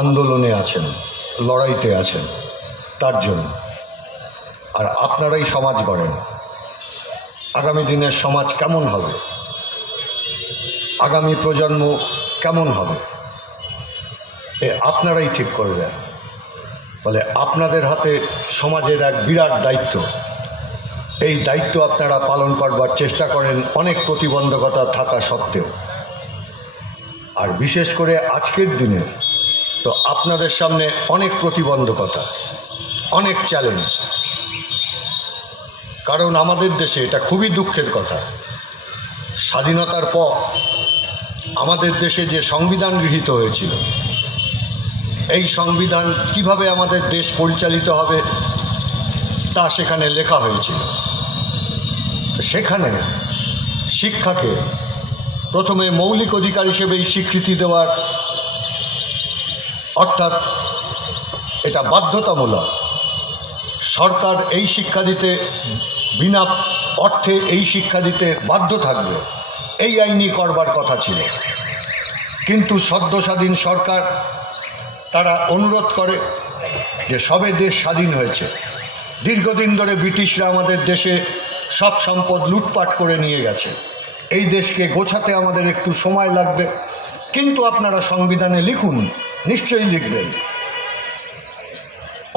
আন্দোলনে আছেন, লড়াইতে আছেন তার জন্য। আর আপনারাই সমাজ গড়েন। আগামী দিনের সমাজ কেমন হবে, আগামী প্রজন্ম কেমন হবে, আপনারাই ঠিক করে দেন। ফলে আপনাদের হাতে সমাজের এক বিরাট দায়িত্ব। এই দায়িত্ব আপনারা পালন করবার চেষ্টা করেন অনেক প্রতিবন্ধকতা থাকা সত্ত্বেও। আর বিশেষ করে আজকের দিনে তো আপনাদের সামনে অনেক প্রতিবন্ধকতা, অনেক চ্যালেঞ্জ। কারণ আমাদের দেশে এটা খুবই দুঃখের কথা, স্বাধীনতার পর আমাদের দেশে যে সংবিধান গৃহীত হয়েছিল, এই সংবিধান কিভাবে আমাদের দেশ পরিচালিত হবে তা সেখানে লেখা হয়েছিল। তো সেখানে শিক্ষাকে প্রথমে মৌলিক অধিকার হিসেবেই স্বীকৃতি দেওয়ার, অর্থাৎ এটা বাধ্যতামূলক, সরকার এই শিক্ষা দিতে, বিনা অর্থে এই শিক্ষা দিতে বাধ্য থাকবে, এই আইনি করবার কথা ছিল। কিন্তু সদ্য স্বাধীন সরকার তারা অনুরোধ করে যে সবে দেশ স্বাধীন হয়েছে, দীর্ঘদিন ধরে ব্রিটিশরা আমাদের দেশে সব সম্পদ লুটপাট করে নিয়ে গেছে, এই দেশকে গোছাতে আমাদের একটু সময় লাগবে, কিন্তু আপনারা সংবিধানে লিখুন, নিশ্চয়ই লিখবেন,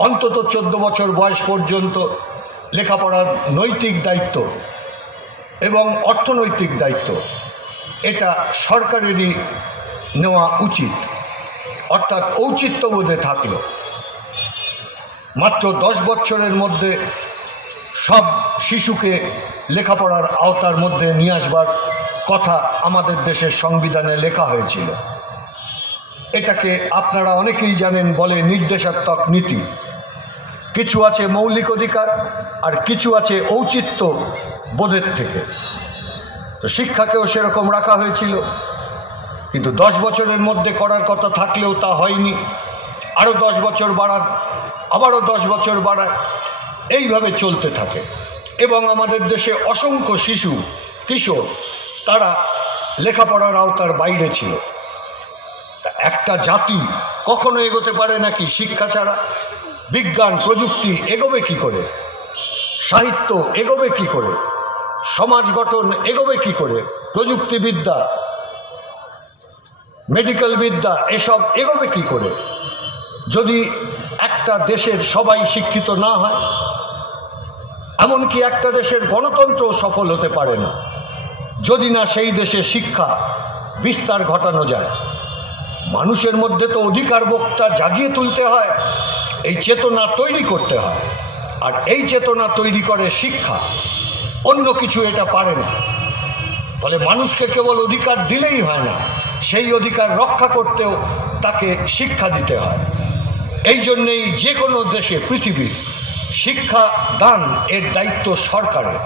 অন্তত 14 বছর বয়স পর্যন্ত লেখাপড়ার নৈতিক দায়িত্ব এবং অর্থনৈতিক দায়িত্ব এটা সরকারেরই নেওয়া উচিত। অর্থাৎ ঔচিত্যবোধে থাকলো মাত্র 10 বছরের মধ্যে সব শিশুকে লেখাপড়ার আওতার মধ্যে নিয়ে আসবার কথা আমাদের দেশের সংবিধানে লেখা হয়েছিল। এটাকে আপনারা অনেকেই জানেন বলে নির্দেশাত্মক নীতি। কিছু আছে মৌলিক অধিকার আর কিছু আছে ঔচিত্য বোধের থেকে। তো শিক্ষাকেও সেরকম রাখা হয়েছিল, কিন্তু 10 বছরের মধ্যে করার কথা থাকলেও তা হয়নি। আরও 10 বছর বাড়ান, আবারও 10 বছর বাড়ায়, এইভাবে চলতে থাকে। এবং আমাদের দেশে অসংখ্য শিশু কিশোর তারা লেখাপড়ার আওতার বাইরে ছিল। একটা জাতি কখনো এগোতে পারে নাকি শিক্ষা ছাড়া? বিজ্ঞান প্রযুক্তি এগোবে কি করে? সাহিত্য এগোবে কি করে? সমাজ গঠন এগোবে কি করে? প্রযুক্তিবিদ্যা, মেডিকেল বিদ্যা এসব এগোবে কি করে যদি একটা দেশের সবাই শিক্ষিত না হয়? এমনকি একটা দেশের গণতন্ত্র সফল হতে পারে না যদি না সেই দেশে শিক্ষা বিস্তার ঘটানো যায়। মানুষের মধ্যে তো অধিকার বোধটা জাগিয়ে তুলতে হয়, এই চেতনা তৈরি করতে হয়, আর এই চেতনা তৈরি করে শিক্ষা, অন্য কিছু এটা পারে না। ফলে মানুষকে কেবল অধিকার দিলেই হয় না, সেই অধিকার রক্ষা করতেও তাকে শিক্ষা দিতে হয়। এই জন্যেই যে কোনো দেশে পৃথিবীর শিক্ষা দান এর দায়িত্ব সরকারের।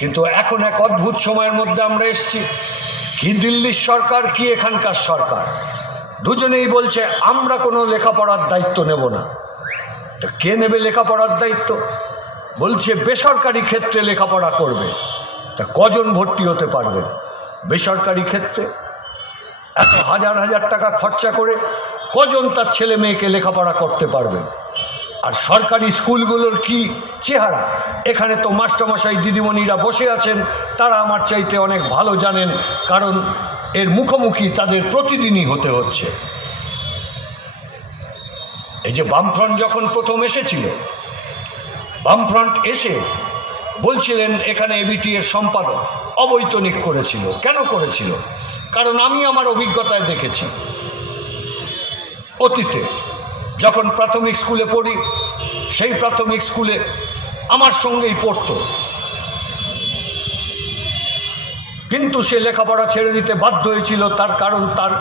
কিন্তু এখন এক অদ্ভুত সময়ের মধ্যে আমরা এসেছি, কি দিল্লির সরকার কি এখানকার সরকার, দুজনেই বলছে আমরা কোনো লেখাপড়ার দায়িত্ব নেব না। তো কে নেবে লেখাপড়ার দায়িত্ব? বলছে বেসরকারি ক্ষেত্রে লেখাপড়া করবে। তা কজন ভর্তি হতে পারবে বেসরকারি ক্ষেত্রে? এত হাজার হাজার টাকা খরচা করে কজন তার ছেলে মেয়েকে লেখাপড়া করতে পারবে? আর সরকারি স্কুলগুলোর কি চেহারা? এখানে তো মাস্টারমশাই দিদিমণিরা বসে আছেন, তারা আমার চাইতে অনেক ভালো জানেন, কারণ এর মুখোমুখি তাদের প্রতিদিনই হতে হচ্ছে। এই যে বামফ্রন্ট যখন প্রথম এসেছিল, বামফ্রন্ট এসে বলছিলেন এখানে এবিটি এর সম্পাদক অবৈতনিক করেছিল। কেন করেছিল? কারণ আমি আমার অভিজ্ঞতায় দেখেছি, অতীতে যখন প্রাথমিক স্কুলে পড়ি, সেই প্রাথমিক স্কুলে আমার সঙ্গেই পড়তো, কিন্তু সে লেখাপড়া ছেড়ে দিতে বাধ্য হয়েছিল। তার কারণ তার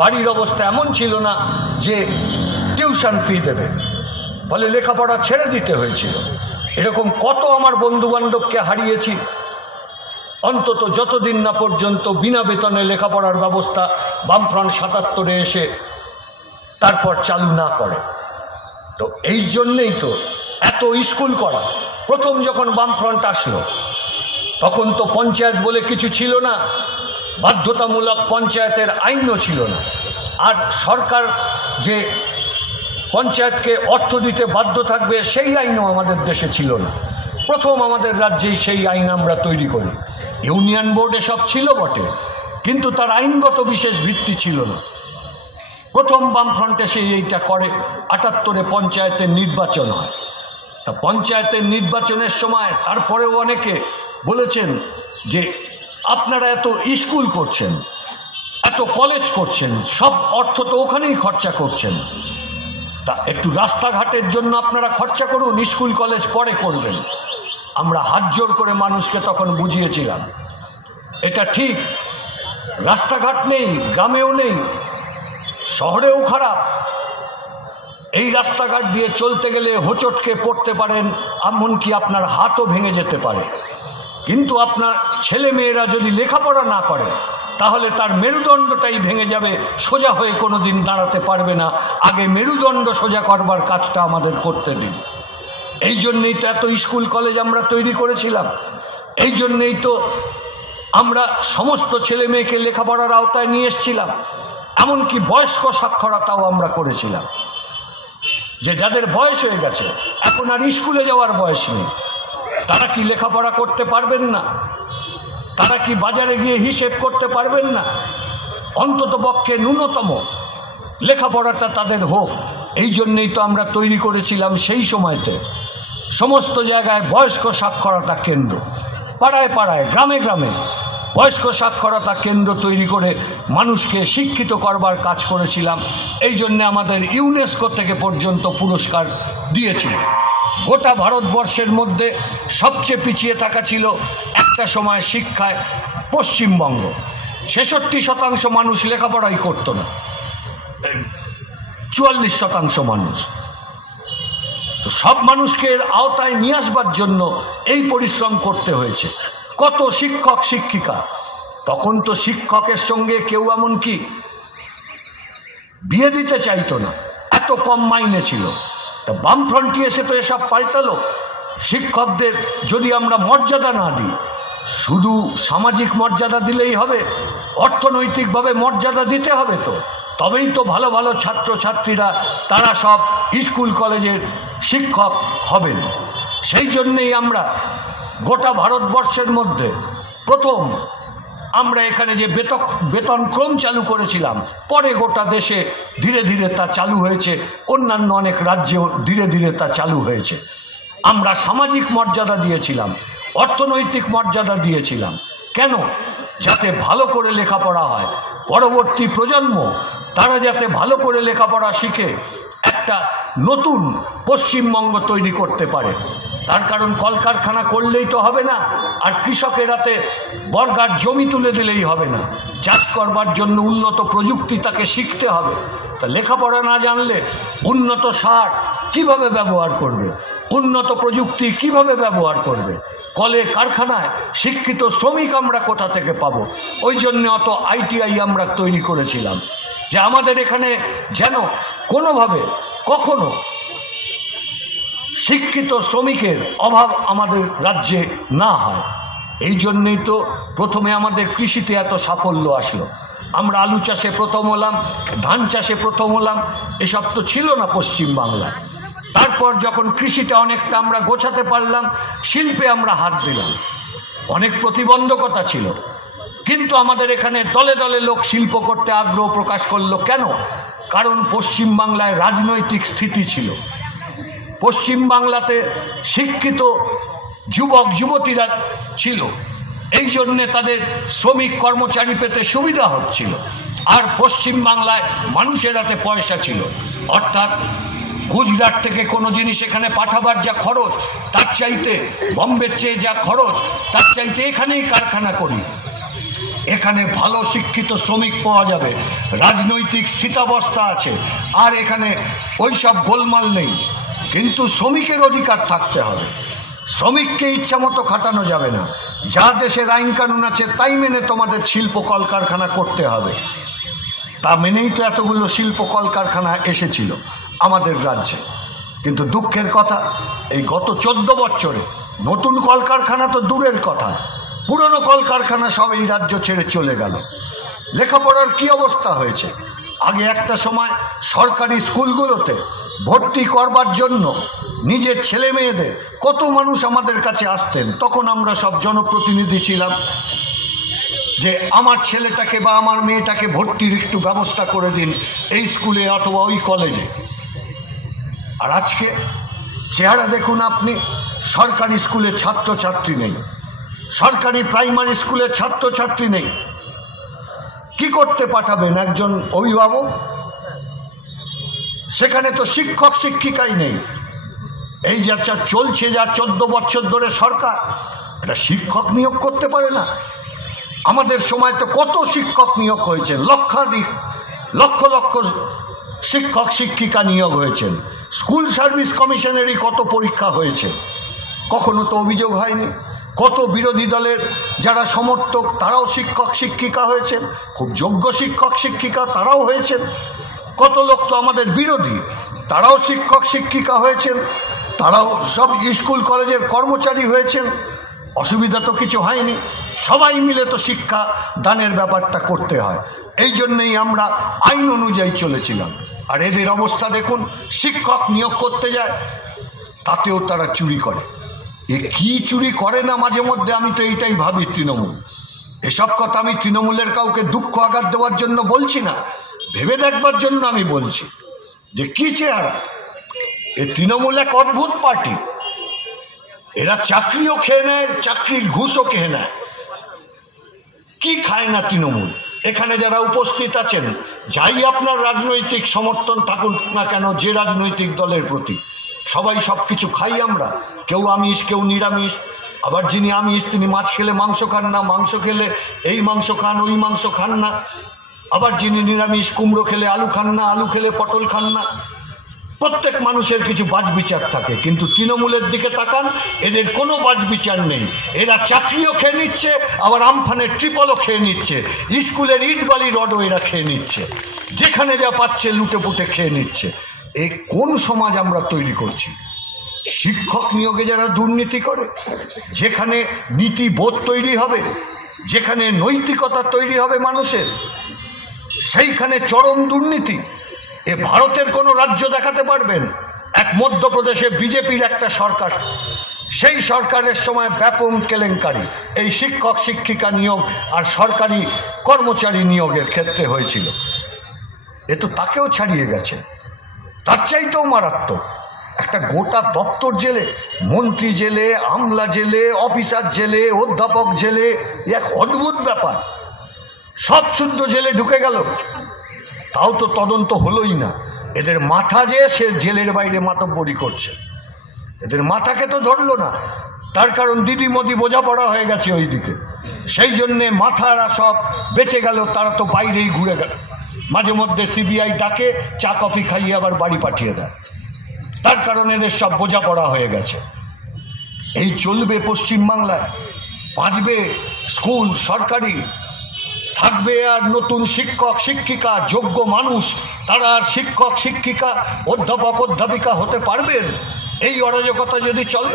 বাড়ির অবস্থা এমন ছিল না যে টিউশন ফি দেবে, ফলে লেখাপড়া ছেড়ে দিতে হয়েছিল। এরকম কত আমার বন্ধুবান্ধবকে হারিয়েছি, অন্তত যতদিন না পর্যন্ত বিনা বেতনে লেখাপড়ার ব্যবস্থা বামফ্রন্ট 77-এ এসে তারপর চালু না করে। তো এই জন্যেই তো এত স্কুল করা। প্রথম যখন বামফ্রন্ট আসলো তখন তো পঞ্চায়েত বলে কিছু ছিল না, বাধ্যতামূলক পঞ্চায়েতের আইনও ছিল না। আর সরকার যে পঞ্চায়েতকে অর্থ দিতে বাধ্য থাকবে সেই আইনও আমাদের দেশে ছিল না। প্রথম আমাদের রাজ্যেই সেই আইন আমরা তৈরি করি। ইউনিয়ন বোর্ড এসব ছিল বটে, কিন্তু তার আইনগত বিশেষ ভিত্তি ছিল না। প্রথম বামফ্রন্টে সেই এইটা করে। ৭৮-এ পঞ্চায়েতের নির্বাচন হয়। তা পঞ্চায়েতের নির্বাচনের সময় তারপরেও অনেকে বলেছেন যে আপনারা এত স্কুল করছেন, এত কলেজ করছেন, সব অর্থ তো ওখানেই খরচা করছেন, তা একটু রাস্তাঘাটের জন্য আপনারা খরচা করুন, স্কুল কলেজ পরে করবেন। আমরা হাত জোর করে মানুষকে তখন বুঝিয়েছিলাম এটা ঠিক, রাস্তাঘাট নেই, গ্রামেও নেই, শহরেও খারাপ। এই রাস্তাঘাট দিয়ে চলতে গেলে হোঁচটকে পড়তে পারেন, এমনকি আপনার হাতও ভেঙে যেতে পারে। কিন্তু আপনার ছেলে মেয়েরা যদি লেখাপড়া না করে তাহলে তার মেরুদণ্ডটাই ভেঙে যাবে, সোজা হয়ে কোনো দিন দাঁড়াতে পারবে না। আগে মেরুদণ্ড সোজা করবার কাজটা আমাদের করতে দিন। এই জন্যেই তো এত স্কুল কলেজ আমরা তৈরি করেছিলাম। এই জন্যেই তো আমরা সমস্ত ছেলে মেয়েকে লেখাপড়ার আওতায় নিয়ে এসেছিলাম। এমনকি বয়স্ক সাক্ষরতাও আমরা করেছিলাম, যে যাদের বয়স হয়ে গেছে, এখন আর স্কুলে যাওয়ার বয়স নেই, তারা কি লেখাপড়া করতে পারবেন না? তারা কি বাজারে গিয়ে হিসেব করতে পারবেন না? অন্তত পক্ষে ন্যূনতম লেখাপড়াটা তাদের হোক। এই জন্যেই তো আমরা তৈরি করেছিলাম সেই সময়তে সমস্ত জায়গায় বয়স্ক সাক্ষরতা কেন্দ্র, পাড়ায় পাড়ায়, গ্রামে গ্রামে বয়স্ক সাক্ষরতা কেন্দ্র তৈরি করে মানুষকে শিক্ষিত করবার কাজ করেছিলাম। এই জন্যে আমাদের ইউনেস্কো থেকে পর্যন্ত পুরস্কার দিয়েছিল। গোটা ভারতবর্ষের মধ্যে সবচেয়ে পিছিয়ে থাকা ছিল একটা সময় শিক্ষায় পশ্চিমবঙ্গ। ৬৬% মানুষ লেখাপড়াই করত না, ৪৪% মানুষ। তো সব মানুষকে এর আওতায় নিয়ে আসবার জন্য এই পরিশ্রম করতে হয়েছে। কত শিক্ষক শিক্ষিকা, তখন তো শিক্ষকের সঙ্গে কেউ এমনকি বিয়ে দিতে চাইতো না, এত কম মাইনে ছিল। তা বামফ্রন্টি এসে তো এসব পাল্টালো। শিক্ষকদের যদি আমরা মর্যাদা না দিই, শুধু সামাজিক মর্যাদা দিলেই হবে, অর্থনৈতিকভাবে মর্যাদা দিতে হবে, তো তবেই তো ভালো ভালো ছাত্রছাত্রীরা তারা সব স্কুল কলেজের শিক্ষক হবেন। সেই জন্যেই আমরা গোটা ভারতবর্ষের মধ্যে প্রথম আমরা এখানে যে বেতন ক্রম চালু করেছিলাম, পরে গোটা দেশে ধীরে ধীরে তা চালু হয়েছে, অন্যান্য অনেক রাজ্যেও ধীরে ধীরে তা চালু হয়েছে। আমরা সামাজিক মর্যাদা দিয়েছিলাম, অর্থনৈতিক মর্যাদা দিয়েছিলাম। কেন? যাতে ভালো করে লেখাপড়া হয়, পরবর্তী প্রজন্ম তারা যাতে ভালো করে লেখাপড়া শিখে একটা নতুন পশ্চিমবঙ্গ তৈরি করতে পারে। তার কারণ কলকারখানা করলেই তো হবে না, আর কৃষকেরাতে বর্গার জমি তুলে দিলেই হবে না। চাষ করবার জন্য উন্নত প্রযুক্তি তাকে শিখতে হবে। তা লেখাপড়া না জানলে উন্নত সার কিভাবে ব্যবহার করবে, উন্নত প্রযুক্তি কিভাবে ব্যবহার করবে? কলে কারখানায় শিক্ষিত শ্রমিক আমরা কোথা থেকে পাবো? ওই জন্য অত ITI আমরা তৈরি করেছিলাম, যে আমাদের এখানে যেন কোনোভাবে কখনো শিক্ষিত শ্রমিকের অভাব আমাদের রাজ্যে না হয়। এই জন্যেই তো প্রথমে আমাদের কৃষিতে এত সাফল্য আসলো। আমরা আলু চাষে প্রথম হলাম, ধান চাষে প্রথম হলাম, এসব তো ছিল না পশ্চিমবাংলায়। তারপর যখন কৃষিটা অনেকটা আমরা গোছাতে পারলাম, শিল্পে আমরা হাত দিলাম। অনেক প্রতিবন্ধকতা ছিল, কিন্তু আমাদের এখানে দলে দলে লোক শিল্প করতে আগ্রহ প্রকাশ করলো। কেন? কারণ পশ্চিমবাংলায় রাজনৈতিক স্থিতি ছিল, পশ্চিমবাংলাতে শিক্ষিত যুবক যুবতীরা ছিল, এই জন্যে তাদের শ্রমিক কর্মচারী পেতে সুবিধা হচ্ছিল। আর পশ্চিমবাংলায় মানুষের হাতে পয়সা ছিল, অর্থাৎ গুজরাট থেকে কোনো জিনিস এখানে পাঠাবার যা খরচ, তার চাইতে বম্বের চেয়ে যা খরচ, তার চাইতে এখানেই কারখানা করি, এখানে ভালো শিক্ষিত শ্রমিক পাওয়া যাবে, রাজনৈতিক স্থিতাবস্থা আছে, আর এখানে ওইসব গোলমাল নেই। কিন্তু শ্রমিকের অধিকার থাকতে হবে, শ্রমিককে ইচ্ছা মতো খাটানো যাবে না। যা দেশের আইন কানুন আছে তাই মেনে তোমাদের শিল্প কলকারখানা করতে হবে। তা মেনেই তো এতগুলো শিল্প কলকারখানা এসেছিল আমাদের রাজ্যে। কিন্তু দুঃখের কথা, এই গত 14 বছরে নতুন কলকারখানা তো দূরের কথা, পুরনো কলকারখানা সব এই রাজ্য ছেড়ে চলে গেল। লেখাপড়ার কি অবস্থা হয়েছে? আগে একটা সময় সরকারি স্কুলগুলোতে ভর্তি করবার জন্য নিজের ছেলে মেয়েদের কত মানুষ আমাদের কাছে আসতেন, তখন আমরা সব জনপ্রতিনিধি ছিলাম যে আমার ছেলেটাকে বা আমার মেয়েটাকে ভর্তির একটু ব্যবস্থা করে দিন এই স্কুলে অথবা ওই কলেজে। আর আজকে চেহারা দেখুন আপনি, সরকারি স্কুলে ছাত্রছাত্রী নেই, সরকারি প্রাইমারি স্কুলে ছাত্রছাত্রী নেই। কি করতে পাঠাবেন একজন অভিভাবক? সেখানে তো শিক্ষক শিক্ষিকাই নেই। এই যা চলছে, যা 14 বছর ধরে সরকার, এটা শিক্ষক নিয়োগ করতে পারে না। আমাদের সময় তো কত শিক্ষক নিয়োগ হয়েছে, লক্ষাধিক লক্ষ লক্ষ শিক্ষক শিক্ষিকা নিয়োগ হয়েছেন। স্কুল সার্ভিস কমিশনেরই কত পরীক্ষা হয়েছে, কখনো তো অভিযোগ হয়নি। কত বিরোধী দলের যারা সমর্থক তারাও শিক্ষক শিক্ষিকা হয়েছেন, খুব যোগ্য শিক্ষক শিক্ষিকা তারাও হয়েছেন। কত লোক তো আমাদের বিরোধী, তারাও শিক্ষক শিক্ষিকা হয়েছেন, তারাও সব স্কুল কলেজের কর্মচারী হয়েছেন। অসুবিধা তো কিছু হয়নি, সবাই মিলে তো শিক্ষা দানের ব্যাপারটা করতে হয়। এই জন্যেই আমরা আইন অনুযায়ী চলেছিলাম। আর এদের অবস্থা দেখুন, শিক্ষক নিয়োগ করতে যায় তাতেও তারা চুরি করে। এ কি চুরি করে না মাঝে মধ্যে, আমি তো এইটাই ভাবি। তৃণমূল, এসব কথা আমি তৃণমূলের কাউকে দুঃখ আঘাত দেওয়ার জন্য বলছি না, ভেবে দেখবার জন্য আমি বলছি যে কি চেহারা। এ তৃণমূল এক অদ্ভুত পার্টি, এরা চাকরিও খেয়ে নেয়, চাকরির ঘুষও খেয়ে নেয়। কি খায় না তৃণমূল? এখানে যারা উপস্থিত আছেন, যাই আপনার রাজনৈতিক সমর্থন থাকুক না কেন, যে রাজনৈতিক দলের প্রতি, সবাই সব কিছু খাই আমরা। কেউ আমিষ, কেউ নিরামিষ। আবার যিনি আমিষ তিনি মাছ খেলে মাংস খান না, মাংস খেলে এই মাংস খান, ওই মাংস খান না। আবার যিনি নিরামিষ কুমড়ো খেলে আলু খান না, আলু খেলে পটল খান না। প্রত্যেক মানুষের কিছু বাছবিচার থাকে, কিন্তু তৃণমূলের দিকে তাকান, এদের কোনো বাছবিচার নেই। এরা চাকরিও খেয়ে নিচ্ছে, আবার আমফানের ট্রিপলও খেয়ে নিচ্ছে, স্কুলের ইট বালি রডও এরা খেয়ে নিচ্ছে, যেখানে যা পাচ্ছে লুটে পুটে খেয়ে নিচ্ছে। এ কোন সমাজ আমরা তৈরি করছি? শিক্ষক নিয়োগে যারা দুর্নীতি করে, যেখানে নীতিবোধ তৈরি হবে, যেখানে নৈতিকতা তৈরি হবে মানুষের, সেইখানে চরম দুর্নীতি। এ ভারতের কোনো রাজ্য দেখাতে পারবেন? এক মধ্যপ্রদেশে বিজেপির একটা সরকার, সেই সরকারের সময় ব্যাপক কেলেঙ্কারি এই শিক্ষক শিক্ষিকা নিয়োগ আর সরকারি কর্মচারী নিয়োগের ক্ষেত্রে হয়েছিল। এ তো তাকেও ছাড়িয়ে গেছে, তার চাইতেও মারাত্মক। একটা গোটা দপ্তর জেলে, মন্ত্রী জেলে, আমলা জেলে, অফিসার জেলে, অধ্যাপক জেলে, এক অদ্ভুত ব্যাপার। সব শুদ্ধ জেলে ঢুকে গেল, তাও তো তদন্ত হলোই না। এদের মাথা যে সে জেলের বাইরে মাতব্বরি করছে, এদের মাথাকে তো ধরলো না। তার কারণ দিদি মোদি বোঝাপড়া হয়ে গেছে ওইদিকে, সেই জন্যে মাথারা সব বেঁচে গেল, তারা তো বাইরেই ঘুরে গেল। মাঝে মধ্যে সিবিআই ডাকে, চা কফি খাইয়ে আবার বাড়ি পাঠিয়ে দেয়। তার কারণে এদের সব বোঝাপড়া হয়ে গেছে। এই চলবে পশ্চিমবাংলায়, বাঁচবে স্কুল সরকারি, থাকবে আর নতুন শিক্ষক শিক্ষিকা, যোগ্য মানুষ, তারা আর শিক্ষক শিক্ষিকা, অধ্যাপক অধ্যাপিকা হতে পারবেন? এই অরাজকতা যদি চলে,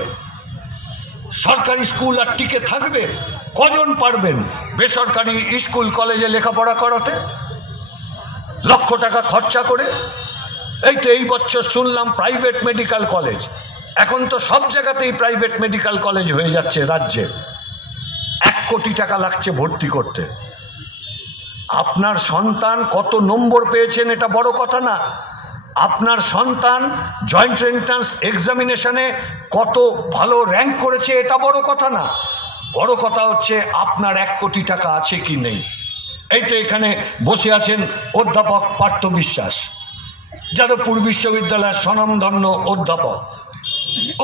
সরকারি স্কুল আর টিকে থাকবে? কজন পারবেন বেসরকারি স্কুল কলেজে লেখাপড়া করাতে লক্ষ টাকা খরচা করে? এই তো এই বছর শুনলাম প্রাইভেট মেডিকেল কলেজ, এখন তো সব জায়গাতেই প্রাইভেট মেডিকেল কলেজ হয়ে যাচ্ছে রাজ্যে। 1 কোটি টাকা লাগছে ভর্তি করতে। আপনার সন্তান কত নম্বর পেয়েছেন এটা বড় কথা না, আপনার সন্তান জয়েন্ট এন্ট্রান্স এক্সামিনেশনে কত ভালো র্যাঙ্ক করেছে এটা বড় কথা না। বড় কথা হচ্ছে আপনার 1 কোটি টাকা আছে কি নেই। এই তো এখানে বসে আছেন অধ্যাপক পার্থ বিশ্বাস, যাদবপুর বিশ্ববিদ্যালয়ের স্বনামধন্য অধ্যাপক।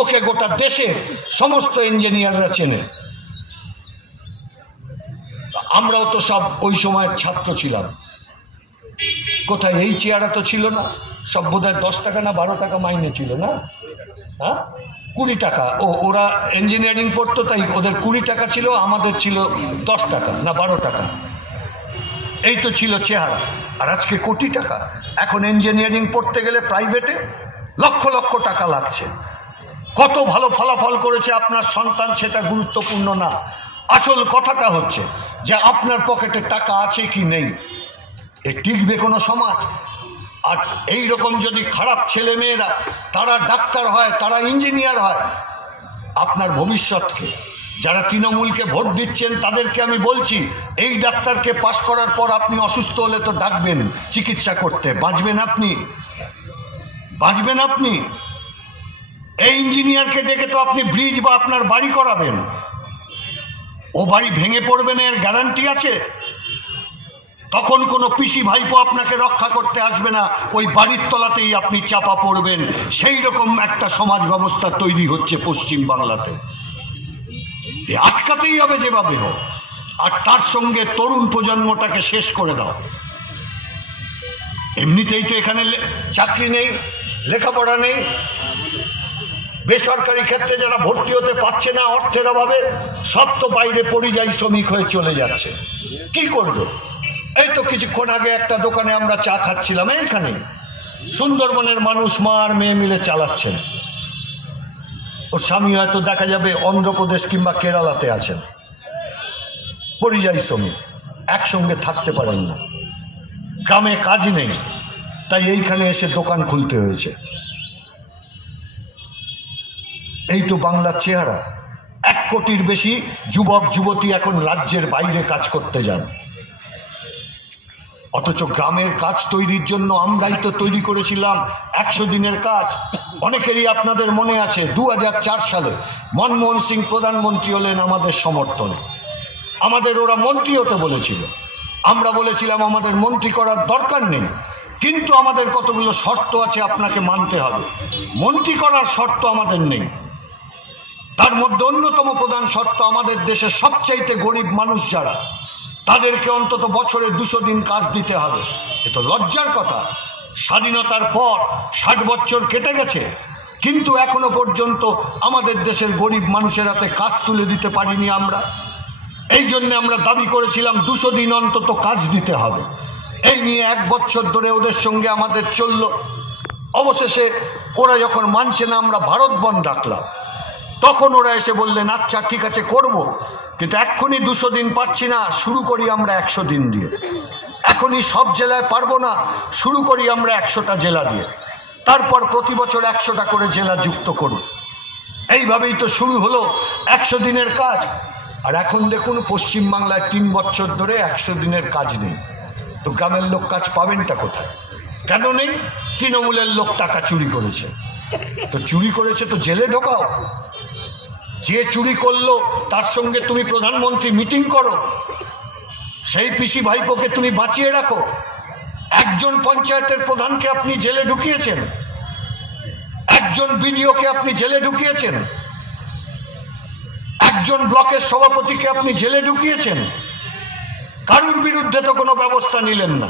ওকে গোটা দেশের সমস্ত ইঞ্জিনিয়াররা চেনে। আমরাও তো সব ওই সময়ের ছাত্র ছিলাম। কোথায় এই চেয়ারা তো ছিল না, সব বোধহয় 10 টাকা না 12 টাকা মাইনে ছিল না, হ্যাঁ 20 টাকা। ওরা ইঞ্জিনিয়ারিং পড়তো তাই ওদের 20 টাকা ছিল, আমাদের ছিল 10 টাকা না 12 টাকা। এই তো ছিল চেহারা। আর আজকে কোটি টাকা। এখন ইঞ্জিনিয়ারিং পড়তে গেলে প্রাইভেটে লক্ষ লক্ষ টাকা লাগছে। কত ভালো ফলাফল করেছে আপনার সন্তান সেটা গুরুত্বপূর্ণ না, আসল কথাটা হচ্ছে যে আপনার পকেটে টাকা আছে কি নেই। এ টিকবে কোনো সমাজ? আর এই রকম যদি খারাপ ছেলে মেয়েরা তারা ডাক্তার হয়, তারা ইঞ্জিনিয়ার হয়, আপনার ভবিষ্যৎকে, যারা তৃণমূলকে ভোট দিচ্ছেন তাদেরকে আমি বলছি, এই ডাক্তারকে পাশ করার পর আপনি অসুস্থ হলে তো ডাকবেন চিকিৎসা করতে, বাঁচবেন আপনি? বাঁচবেন আপনি? এই ইঞ্জিনিয়ারকে ডেকে তো আপনি ব্রিজ বা আপনার বাড়ি করাবেন, ও বাড়ি ভেঙে পড়বে না এর গ্যারান্টি আছে? তখন কোনো পিসি ভাইপো আপনাকে রক্ষা করতে আসবে না, ওই বাড়ির তলাতেই আপনি চাপা পড়বেন। সেই রকম একটা সমাজ ব্যবস্থা তৈরি হচ্ছে পশ্চিম বাংলাতে। আটকাতেই হবে যেভাবে হোক, আর তার সঙ্গে তরুণ প্রজন্মটাকে শেষ করে দাও। এমনিতেই তো এখানে চাকরি নেই, লেখাপড়া নেই, বেসরকারি ক্ষেত্রে যারা ভর্তি হতে পারছে না অর্থের অভাবে, সব তো বাইরে পরিযায়ী শ্রমিক হয়ে চলে যাচ্ছে। কি করবে? এই তো কিছুক্ষণ আগে একটা দোকানে আমরা চা খাচ্ছিলাম, এইখানে সুন্দরবনের মানুষ মা আর মেয়ে মিলে চালাচ্ছেন। ওর স্বামী হয়তো দেখা যাবে অন্ধ্রপ্রদেশ কিংবা কেরালাতে আছেন, পরিযায়ী শ্রমিক, একসঙ্গে থাকতে পারেন না, গ্রামে কাজ নেই, তাই এইখানে এসে দোকান খুলতে হয়েছে। এই তো বাংলার চেহারা। 1 কোটির বেশি যুবক যুবতী এখন রাজ্যের বাইরে কাজ করতে যান, অথচ গ্রামের কাজ তৈরির জন্য আমরাই তো তৈরি করেছিলাম 100 দিনের কাজ। অনেকেরই আপনাদের মনে আছে 2004 সালে মনমোহন সিং প্রধানমন্ত্রী হলেন আমাদের সমর্থনে, আমাদের ওরা মন্ত্রী হতে বলেছিল, আমরা বলেছিলাম আমাদের মন্ত্রী করার দরকার নেই, কিন্তু আমাদের কতগুলো শর্ত আছে আপনাকে মানতে হবে। মন্ত্রী করার শর্ত আমাদের নেই, তার মধ্যে অন্যতম প্রধান শর্ত আমাদের দেশের সবচাইতে গরিব মানুষ যারা, তাদেরকে অন্তত বছরে 200 দিন কাজ দিতে হবে। এ তো লজ্জার কথা। স্বাধীনতার পর 60 বছর কেটে গেছে, কিন্তু এখনো পর্যন্ত আমাদের দেশের গরিব মানুষের হাতে কাজ তুলে দিতে পারিনি আমরা। এই জন্য আমরা দাবি করেছিলাম 200 দিন অন্তত কাজ দিতে হবে। এই নিয়ে 1 বছর ধরে ওদের সঙ্গে আমাদের চলল। অবশেষে ওরা যখন মানছে না, আমরা ভারত বন্ধ ডাকলাম, তখন ওরা এসে বললেন আচ্ছা ঠিক আছে করব, কিন্তু এক্ষুনি 200 দিন পাচ্ছি না, শুরু করি আমরা 100 দিন দিয়ে। এখনই সব জেলায় পারবো না, শুরু করি আমরা 100টা জেলা দিয়ে, তারপর প্রতি বছর 100টা করে জেলা যুক্ত করব। এইভাবেই তো শুরু হলো 100 দিনের কাজ। আর এখন দেখুন পশ্চিমবাংলায় 3 বছর ধরে 100 দিনের কাজ নেই। তো গ্রামের লোক কাজ পাবেনটা কোথায়? কেন নেই? তৃণমূলের লোক টাকা চুরি করেছে। তো চুরি করেছে তো জেলে ঢোকাও। যে চুরি করলো তার সঙ্গে তুমি প্রধানমন্ত্রী মিটিং করো, সেই পিসি ভাইপোকে তুমি বাঁচিয়ে রাখো। একজন পঞ্চায়েতের প্রধানকে আপনি জেলে ঢুকিয়েছেন, একজন বিডিওকে আপনি জেলে ঢুকিয়েছেন, একজন ব্লকের সভাপতিকে আপনি জেলে ঢুকিয়েছেন, কারুর বিরুদ্ধে তো কোনো ব্যবস্থা নিলেন না।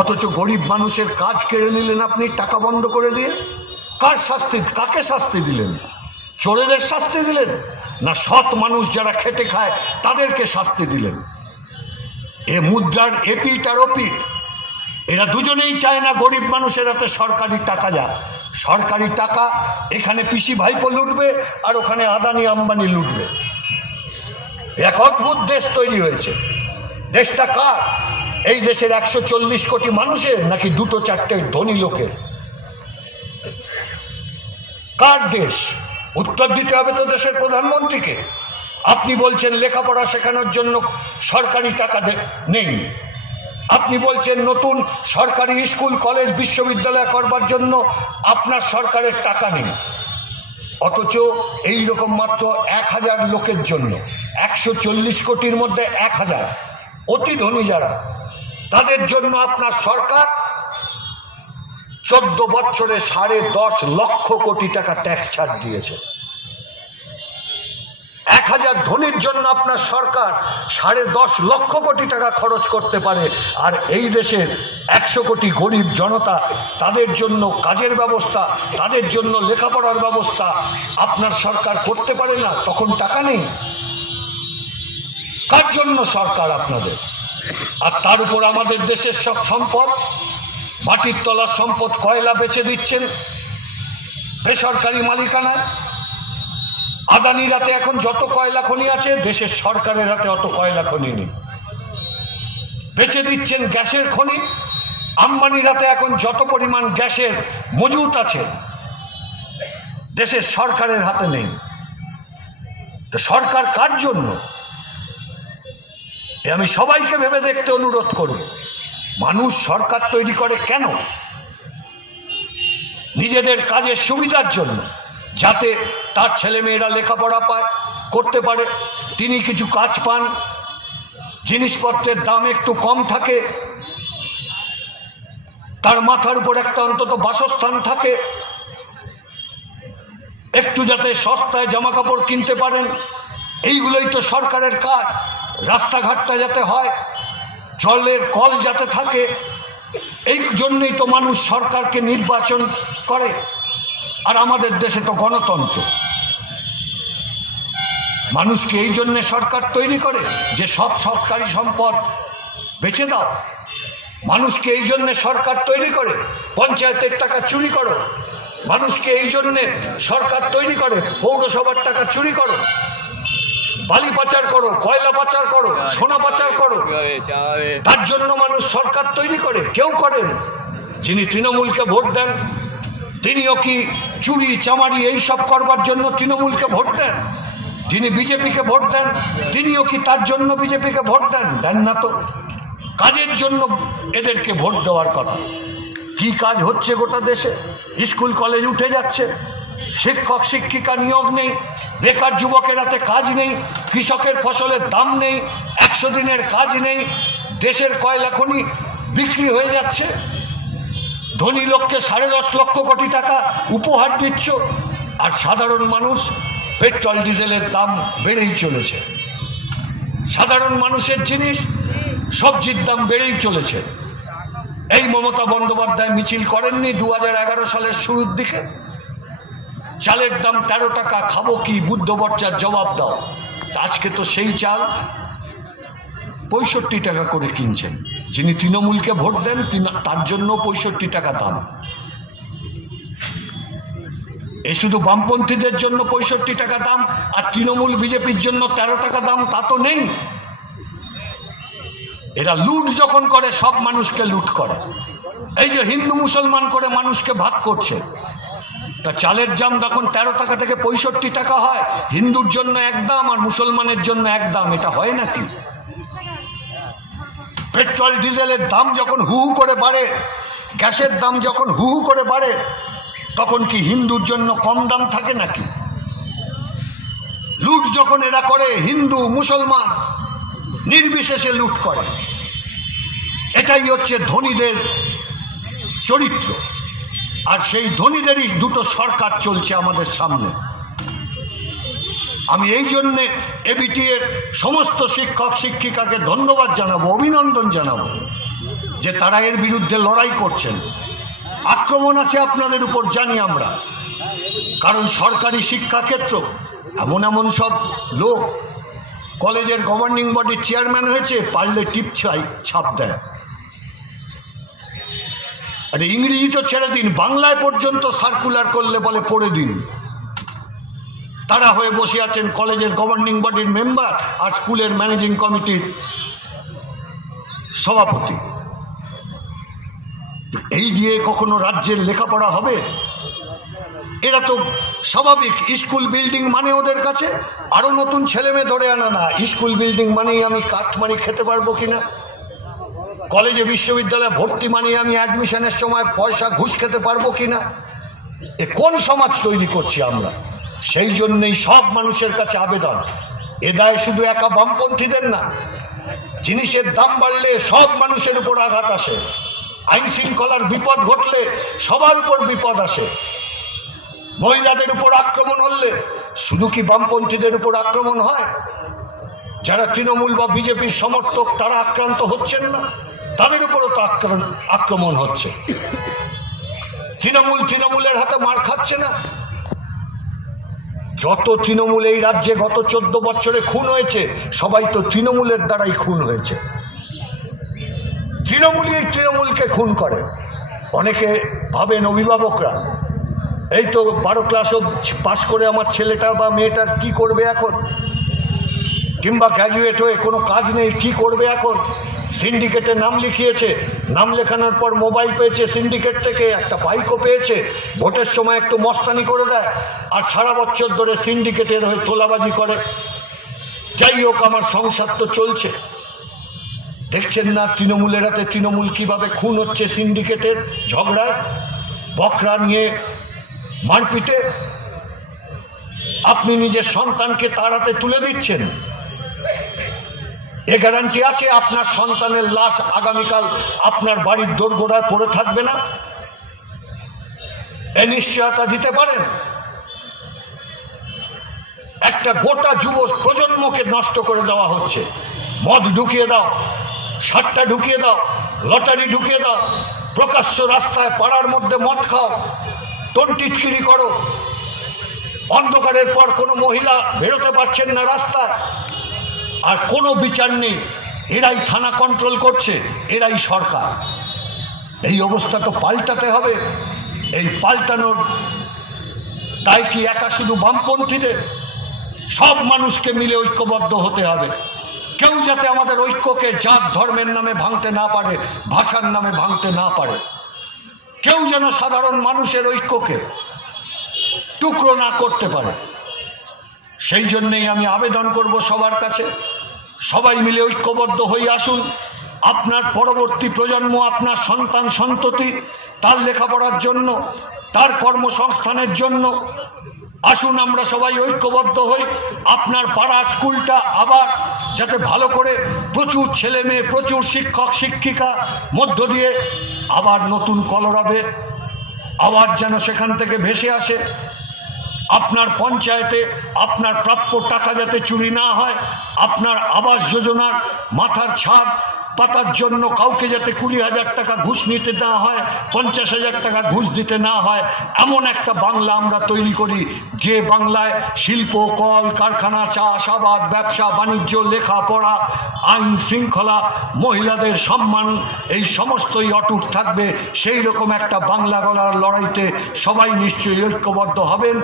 অথচ গরিব মানুষের কাজ কেড়ে নিলেন আপনি টাকা বন্ধ করে দিয়ে। কার শাস্তি, কাকে শাস্তি দিলেন? চোরেদের শাস্তি দিলেন না সৎ মানুষ যারা খেটে খায় তাদেরকে শাস্তি দিলেন? এ মুদ্রার এপিট আর ওপিট। এরা দুজনেই চায় না গরিব মানুষের হাতে সরকারি টাকা যাক। সরকারি টাকা এখানে পিসি ভাইপো লুটবে আর ওখানে আদানি আম্বানি লুটবে। এক অদ্ভুত দেশ তৈরি হয়েছে। দেশটা কার? এই দেশের 140 কোটি মানুষের নাকি 2-4টে ধনী লোকের? কার দেশ? উত্তর দিতে হবে তো দেশের প্রধানমন্ত্রীকে। আপনি বলছেন লেখাপড়া শেখানোর জন্য সরকারি টাকা নেই, আপনি বলছেন নতুন সরকারি স্কুল কলেজ বিশ্ববিদ্যালয় করবার জন্য আপনার সরকারের টাকা নেই, অথচ এই রকম মাত্র 1000 লোকের জন্য 140 কোটির মধ্যে 1000 অতি ধনী যারা, তাদের জন্য আপনার সরকার 14 বছরে 10.5 লক্ষ কোটি টাকা ট্যাক্স ছাড় দিয়েছে। 1000 ধনীর জন্য আপনার সরকার 10.5 লক্ষ কোটি টাকা খরচ করতে পারে, আর এই দেশের 100 কোটি গরিব জনতা, তাদের জন্য কাজের ব্যবস্থা, তাদের জন্য লেখাপড়ার ব্যবস্থা আপনার সরকার করতে পারে না। তখন টাকা নেই। কার জন্য সরকার আপনাদের? আর তার উপর আমাদের দেশের সব সম্পদ, মাটির তলার সম্পদ, কয়লা বেচে দিচ্ছেন বেসরকারি মালিকানায়। আদানির হাতে এখন যত কয়লা খনি আছে, দেশের সরকারের হাতে অত কয়লা খনি নেই। বেচে দিচ্ছেন গ্যাসের খনি। আম্বানির হাতে এখন যত পরিমাণ গ্যাসের মজুত আছে দেশের সরকারের হাতে নেই। তো সরকার কার জন্য? আমি সবাইকে ভেবে দেখতে অনুরোধ করব, মানুষ সরকার তৈরি করে কেন? নিজেদের কাজের সুবিধার জন্য, যাতে তার ছেলেমেয়েরা লেখাপড়া পায়, করতে পারে, তিনি কিছু কাজ পান, জিনিসপত্রের দাম একটু কম থাকে, তার মাথার উপর একটা অন্তত বাসস্থান থাকে, একটু যাতে সস্তায় জামা কাপড় কিনতে পারেন। এইগুলোই তো সরকারের কাজ। রাস্তাঘাটটা যাতে হয়, জলের কল যাতে থাকে, এই জন্যই তো মানুষ সরকারকে নির্বাচন করে। আর আমাদের দেশে তো গণতন্ত্র। মানুষকে এই জন্যে সরকার তৈরি করে যে সব সরকারি সম্পদ বেচে দাও। মানুষকে এই জন্যে সরকার তৈরি করে পঞ্চায়েতের টাকা চুরি করো। মানুষকে এই জন্যে সরকার তৈরি করে পৌরসভার টাকা চুরি করো, বালি পাচার করো, কয়লা পাচার করো, সোনা পাচার করো। তার জন্য মানুষ সরকার তৈরি করে। কেউ করেন যিনি তৃণমূলকে ভোট দেন তিনিও কি চুরি চামারি এইসব করবার জন্য তৃণমূলকে ভোট দেন? যিনি বিজেপিকে ভোট দেন তিনিও কি তার জন্য বিজেপিকে ভোট দেন? দেন না তো। কাজের জন্য এদেরকে ভোট দেওয়ার কথা। কি কাজ হচ্ছে গোটা দেশে? স্কুল কলেজ উঠে যাচ্ছে, শিক্ষক শিক্ষিকা নিয়োগ নেই, বেকার যুবকের হাতে কাজ নেই, কৃষকের ফসলের দাম নেই, 100 দিনের কাজ নেই, দেশের কয়লা খনি বিক্রি হয়ে যাচ্ছে, ধনী লোককে 10.5 লক্ষ কোটি টাকা উপহার দিচ্ছ, আর সাধারণ মানুষ পেট্রোল ডিজেলের দাম বেড়েই চলেছে। সাধারণ মানুষের জিনিস সবজির দাম বেড়েই চলেছে। এই মমতা বন্দ্যোপাধ্যায় মিছিল করেননি 2011 সালের শুরুর দিকে? চালের দাম 13 টাকা, খাবো কি? বুদ্ধবর্চার জবাব দাও। আজকে তো সেই চাল 65 টাকা করে কিনছেন। যিনি তৃণমূলকে ভোট দেন তার জন্য 65 টাকা দাম। এই শুধু বামপন্থীদের জন্য 65 টাকা দাম, আর তৃণমূল বিজেপির জন্য 13 টাকা দাম তা তো নেই। এরা লুট যখন করে সব মানুষকে লুট করে। এই যে হিন্দু মুসলমান করে মানুষকে ভাগ করছে, তা চালের দাম যখন 13 টাকা থেকে 65 টাকা হয়, হিন্দুর জন্য এক দাম আর মুসলমানের জন্য এক দাম, এটা হয় নাকি? পেট্রোল ডিজেলের দাম যখন হু হু করে বাড়ে, গ্যাসের দাম যখন হু হু করে বাড়ে, তখন কি হিন্দুর জন্য কম দাম থাকে নাকি? লুট যখন এরা করে, হিন্দু মুসলমান নির্বিশেষে লুট করে। এটাই হচ্ছে ধনীদের চরিত্র। আর সেই ধনীদেরই দুটো সরকার চলছে আমাদের সামনে। আমি এই জন্যে এবিটি এর সমস্ত শিক্ষক শিক্ষিকাকে ধন্যবাদ জানাবো, অভিনন্দন জানাবো যে তারা এর বিরুদ্ধে লড়াই করছেন। আক্রমণ আছে আপনাদের উপর জানি আমরা, কারণ সরকারি শিক্ষাক্ষেত্র এমন এমন সব লোক কলেজের গভর্নিং বডির চেয়ারম্যান হয়েছে, পারলে টিপ ছাপ দেয়। আরে ইংরেজি তো ছেড়ে দিন, বাংলায় পর্যন্ত সার্কুলার করলে বলে পড়ে দিন। তারা হয়ে বসে আছেন কলেজের গভর্নিং বডির মেম্বার আর স্কুলের ম্যানেজিং কমিটির সভাপতি। এই দিয়ে কখনো রাজ্যের লেখাপড়া হবে? এরা তো স্বাভাবিক, স্কুল বিল্ডিং মানে ওদের কাছে আরো নতুন ছেলে মেয়ে ধরে আনা না। স্কুল বিল্ডিং মানেই আমি কাঠমারি খেতে পারবো কিনা, কলেজে বিশ্ববিদ্যালয়ে ভর্তি মানে আমি অ্যাডমিশনের সময় পয়সা ঘুষ খেতে পারবো কিনা। এ কোন সমাজ তৈরি করছি আমরা? সেই জন্যই সব মানুষের কাছে আবেদন, এ দায় শুধু একা বামপন্থীদের না। জিনিসের দাম বাড়লে সব মানুষের উপর আঘাত আসে, আইন শৃঙ্খলার বিপদ ঘটলে সবার উপর বিপদ আসে। মহিলাদের উপর আক্রমণ হলে শুধু কি বামপন্থীদের উপর আক্রমণ হয়? যারা তৃণমূল বা বিজেপির সমর্থক তারা আক্রান্ত হচ্ছেন না? তাদের উপরও তো আক্রমণ হচ্ছে। তৃণমূলের হাতে মার খাচ্ছে না? যত তৃণমূল এই রাজ্যে গত 14 বছরে খুন হয়েছে, সবাই তো তৃণমূলের দ্বারাই খুন হয়েছে। তৃণমূলকে খুন করে। অনেকে ভাবেন অভিভাবকরা, এই তো 12 ক্লাসও পাশ করে আমার ছেলেটা বা মেয়েটার কি করবে এখন, কিংবা গ্র্যাজুয়েট হয়ে কোনো কাজ নেই কি করবে এখন, সিন্ডিকেটে নাম লিখিয়েছে, নাম লেখানোর পর মোবাইল পেয়েছে সিন্ডিকেট থেকে, একটা বাইকও পেয়েছে, ভোটের সময় একটু মস্তানি করে দেয়, আর সারা বছর ধরে সিন্ডিকেটের হয়ে তোলাবাজি করে। যাই হোক, আমার সংসার তো চলছে। দেখছেন না তৃণমূলের হাতে তৃণমূল কিভাবে খুন হচ্ছে সিন্ডিকেটের ঝগড়ায়, বকরা নিয়ে মারপিটে। আপনি নিজের সন্তানকে তার হাতে তুলে দিচ্ছেন, এ গ্যারান্টি আছে আপনার সন্তানের লাশ আগামীকাল আপনার বাড়ির দোরগোড়ায় পড়ে থাকবে না? এ নিশ্চয়তা দিতে পারেন? একটা গোটা যুব প্রজন্মকে নষ্ট করে দেওয়া হচ্ছে। মদ ঢুকিয়ে দাও, সাট্টা ঢুকিয়ে দাও, লটারি ঢুকিয়ে দাও, প্রকাশ্য রাস্তায় পাড়ার মধ্যে মদ খাও, টনটিটকিরি করো। অন্ধকারের পর কোনো মহিলা বেরোতে পারছেন না রাস্তায়, আর কোনো বিচার নেই। এরাই থানা কন্ট্রোল করছে, এরাই সরকার। এই অবস্থা তো পাল্টাতে হবে। এই পাল্টানোর তাই কি একা শুধু বামপন্থীদের? সব মানুষকে মিলে ঐক্যবদ্ধ হতে হবে। কেউ যাতে আমাদের ঐক্যকে জাত ধর্মের নামে ভাঙতে না পারে, ভাষার নামে ভাঙতে না পারে। কেউ যেন সাধারণ মানুষের ঐক্যকে টুকরো না করতে পারে। সেই জন্যেই আমি আবেদন করব সবার কাছে, সবাই মিলে ঐক্যবদ্ধ হয়ে আসুন। আপনার পরবর্তী প্রজন্ম, আপনার সন্তান সন্ততি, তার লেখাপড়ার জন্য, তার কর্মসংস্থানের জন্য আসুন আমরা সবাই ঐক্যবদ্ধ হই। আপনার পাড়া স্কুলটা আবার যাতে ভালো করে প্রচুর ছেলে মেয়ে, প্রচুর শিক্ষক শিক্ষিকা মধ্য দিয়ে আবার নতুন কলরবে আবার যেন সেখান থেকে ভেসে আসে। আপনার পঞ্চায়েতে আপনার প্রাপ্য টাকা যাতে চুরি না হয়, আপনার আবাস যোজনার মাথার ছাদ পাতার জন্য কাউকে যাতে 20,000 টাকা ঘুষ নিতে না হয়, 50,000 টাকা ঘুষ দিতে না হয়, এমন একটা বাংলা আমরা তৈরি করি যে বাংলায় শিল্প, কল কারখানা, চাষাবাদ, ব্যবসা বাণিজ্য, লেখাপড়া, আইন শৃঙ্খলা, মহিলাদের সম্মান, এই সমস্তই অটুট থাকবে। সেই রকম একটা বাংলা গলার লড়াইতে সবাই নিশ্চয়ই ঐক্যবদ্ধ হবেন।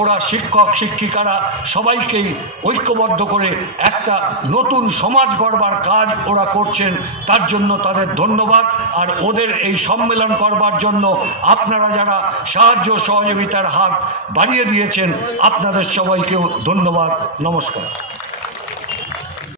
ওরা শিক্ষক শিক্ষিকারা সবাইকেই ঐক্যবদ্ধ করে একটা নতুন সমাজ গড়বার কাজ ওরা করছেন, তার জন্য তাদের ধন্যবাদ। আর ওদের এই সম্মেলন করবার জন্য আপনারা যারা সাহায্য সহযোগিতার হাত বাড়িয়ে দিয়েছেন, আপনাদের সবাইকেও ধন্যবাদ। নমস্কার।